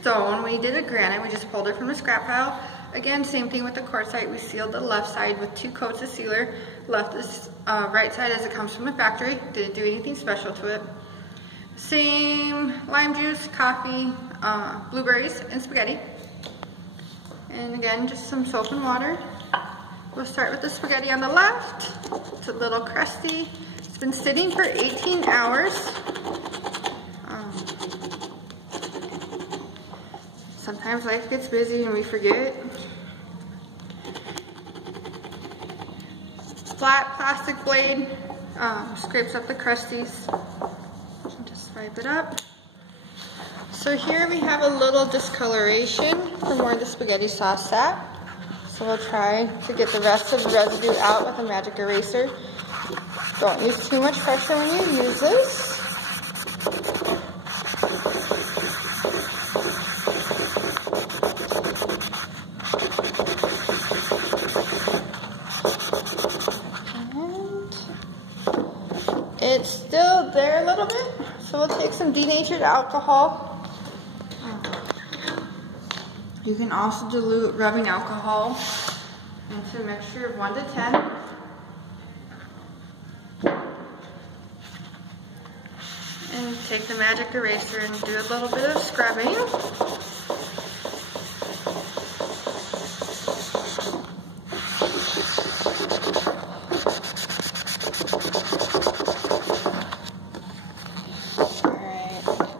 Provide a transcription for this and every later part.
stone. We did a granite, we just pulled it from the scrap pile. Again, same thing with the quartzite. We sealed the left side with 2 coats of sealer. Left this right side as it comes from the factory. Didn't do anything special to it. Same lime juice, coffee, blueberries, and spaghetti. And again, just some soap and water. We'll start with the spaghetti on the left. It's a little crusty. It's been sitting for 18 hours. Sometimes life gets busy and we forget. Flat plastic blade scrapes up the crusties. Just swipe it up. So here we have a little discoloration from where the spaghetti sauce sat. So we'll try to get the rest of the residue out with a magic eraser. Don't use too much pressure when you use this. It's still there a little bit, so we'll take some denatured alcohol. You can also dilute rubbing alcohol into a mixture of 1 to 10. And take the magic eraser and do a little bit of scrubbing.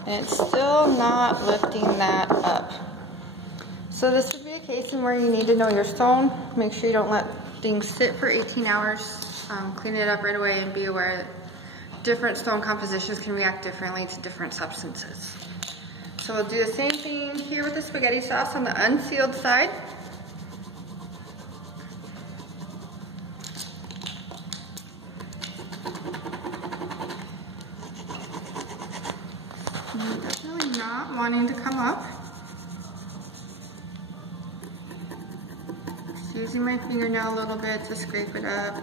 And it's still not lifting that up. So this would be a case in where you need to know your stone. Make sure you don't let things sit for 18 hours. Clean it up right away and be aware that different stone compositions can react differently to different substances. So we'll do the same thing here with the spaghetti sauce on the unsealed side. Definitely not wanting to come up. Just using my fingernail a little bit to scrape it up.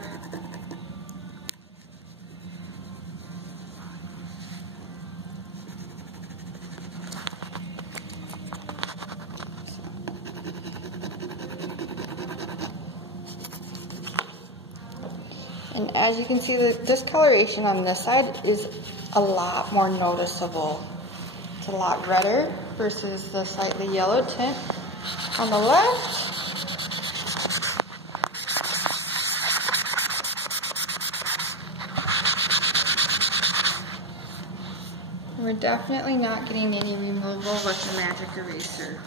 And as you can see, the discoloration on this side is a lot more noticeable. It's a lot redder versus the slightly yellow tint on the left. We're definitely not getting any removal with the magic eraser.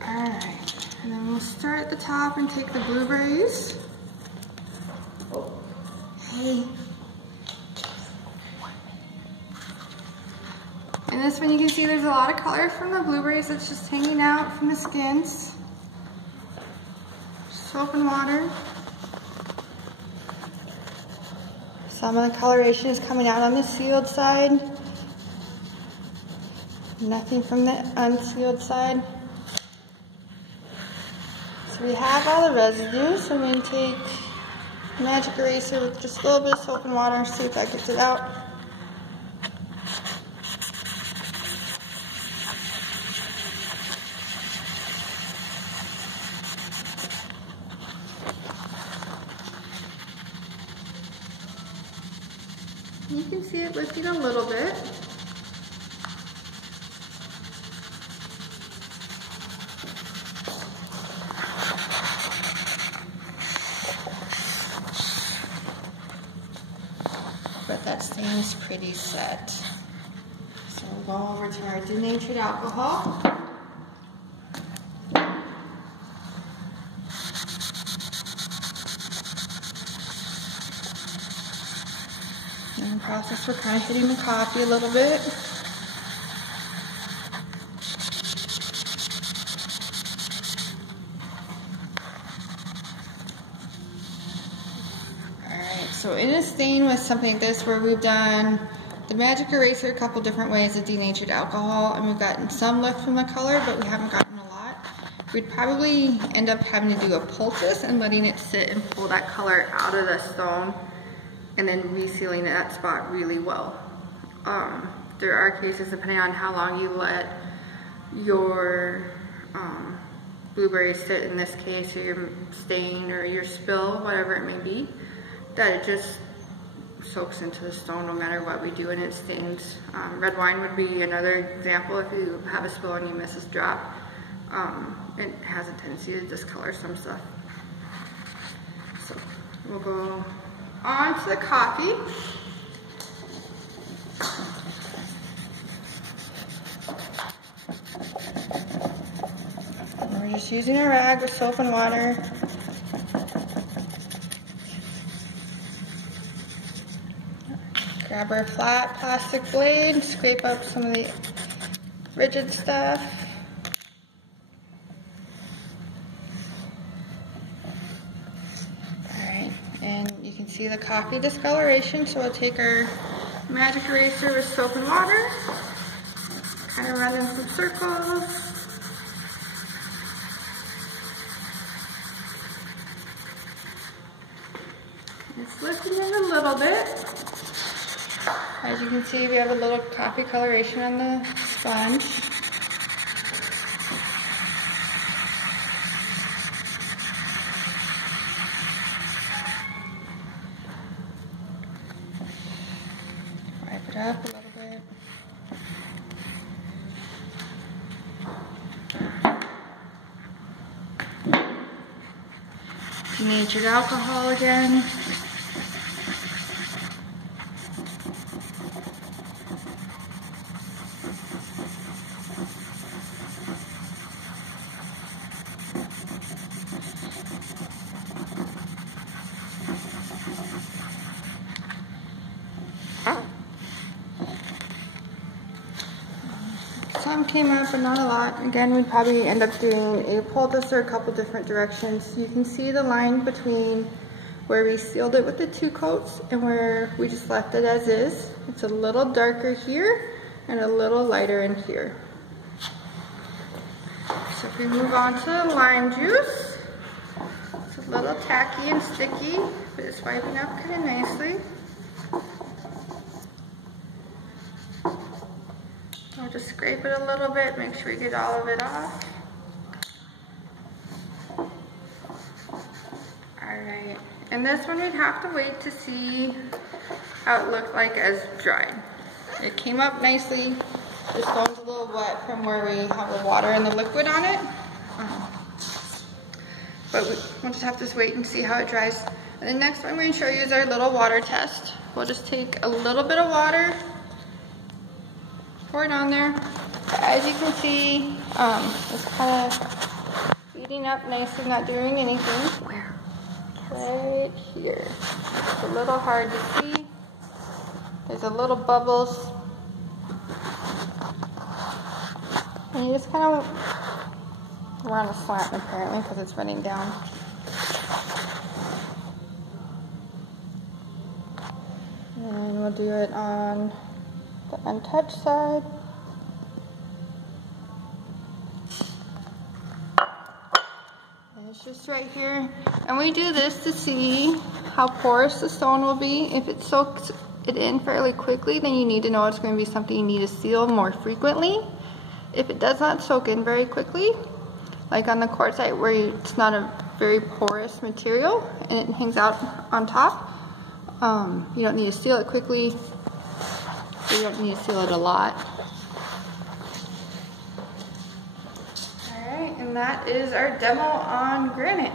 Alright, and then we'll start at the top and take the blueberries. Hey. And this one you can see there's a lot of color from the blueberries that's just hanging out from the skins. Soap and water. Some of the coloration is coming out on the sealed side. Nothing from the unsealed side. So we have all the residue, so I'm going to take magic eraser with just a little bit of soap and water, see if that gets it out. You can see it lifting a little bit. But that stain's pretty set. So we'll go over to our denatured alcohol. In the process, we're kind of hitting the coffee a little bit. So in a stain with something like this where we've done the magic eraser a couple different ways of denatured alcohol and we've gotten some lift from the color but we haven't gotten a lot, we'd probably end up having to do a poultice and letting it sit and pull that color out of the stone and then resealing that spot really well. there are cases, depending on how long you let your blueberries sit, in this case, or your stain or your spill, whatever it may be, that it just soaks into the stone no matter what we do, and it stains. Red wine would be another example. If you have a spill and you miss a drop, it has a tendency to discolor some stuff. So we'll go on to the coffee. And we're just using a rag with soap and water. Grab our flat plastic blade, scrape up some of the rigid stuff. Alright, and you can see the coffee discoloration, so we'll take our magic eraser with soap and water, kind of run in some circles. It's lifting in a little bit. As you can see, we have a little coffee coloration on the sponge. Wipe it up a little bit. Denatured alcohol again. Some came up, but not a lot. Again, we'd probably end up doing a poultice or a couple different directions. You can see the line between where we sealed it with the 2 coats and where we just left it as is. It's a little darker here and a little lighter in here. So if we move on to the lime juice, it's a little tacky and sticky, but it's wiping up kind of nicely. I'll just scrape it a little bit, make sure we get all of it off. Alright, and this one we'd have to wait to see how it looked like as dried. It came up nicely. The stone's a little wet from where we have the water and the liquid on it. But we'll just have to wait and see how it dries. And the next one we're going to show you is our little water test. We'll just take a little bit of water, pour it on there. As you can see, it's kind of heating up nicely, not doing anything. Where? Right here. It's a little hard to see. There's a little bubbles. And you just kind of, we're on a slant apparently because it's running down. And we'll do it on the untouched side. And it's just right here. And we do this to see how porous the stone will be. If it soaks it in fairly quickly, then you need to know it's going to be something you need to seal more frequently. If it does not soak in very quickly, like on the quartzite where it's not a very porous material and it hangs out on top, you don't need to seal it quickly. You don't need to seal it a lot. Alright, and that is our demo on granite.